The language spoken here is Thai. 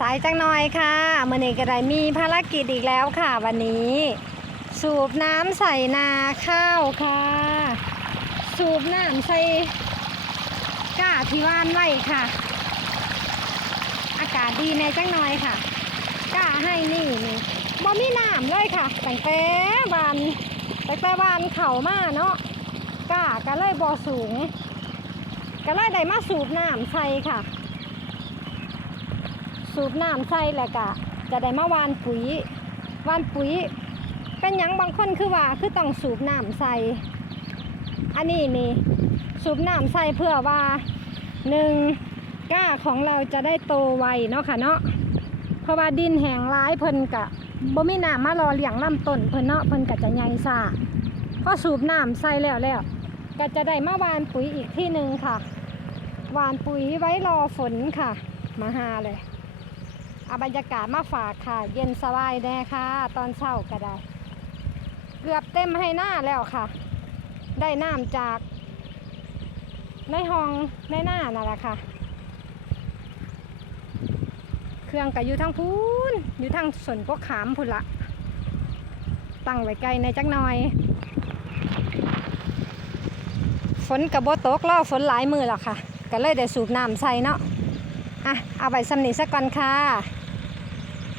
สายจังหน่อยค่ะมื่อนี้ก็ได้มีภารกิจอีกแล้วค่ะ วันนี้ สูบน้ำใส่นาข้าวค่ะ สูบน้ำใส่ก้าที่ว่านไว้ค่ะ อากาศดีในจังหน่อยค่ะก้าให้นี่นี่บ่มีน้ำเลยค่ะตั้งแต่วานตั้งแต่วานเข่ามาเนาะก้าก็เลยบ่สูง ก็เลยได้มาสูบน้ำใส่ค่ะ สูบน้ำใส่แล้วก็จะได้มาวานปุ๋ยวานปุ๋ย เป็นหยังบางคนคือว่าคือต้องสูบน้ำใส่อันนี้นี่สูบน้ำใส่เพื่อว่าหนึ่งก้าของเราจะได้โตไวเนาะค่ะเนาะเพราะว่าดินแห้งร้ายเพิ่นกะบ่มีน้ำมารอเลี้ยงลำต้นเพิ่นเนาะเพิ่นก็จะใหญ่ซ่าพอสูบน้ำใส่แล้วแล้วก็จะได้มาวานปุ๋ยอีกที่หนึ่งค่ะ วานปุ๋ยไว้รอฝนค่ะ มาหาเลย เอาบรรยากาศมาฝากค่ะ เย็นสบายแน่ค่ะ ตอนเช้าก็ได้ เกือบเต็มให้หน้าแล้วค่ะ ได้น้ำจาก ในห้องในหน้านั่นแหละค่ะ เครื่องก็อยู่ทางพูนอยู่ทางสวนก็ขามพุ่นละตั้งไว้ไกลในจักหน่อย ฝนกับโบตกล่อฝนหลายมือแล้วค่ะ ก็เลยได้สูบน้ำใส่เนาะ อะเอาไปสำนีสักก่อนค่ะ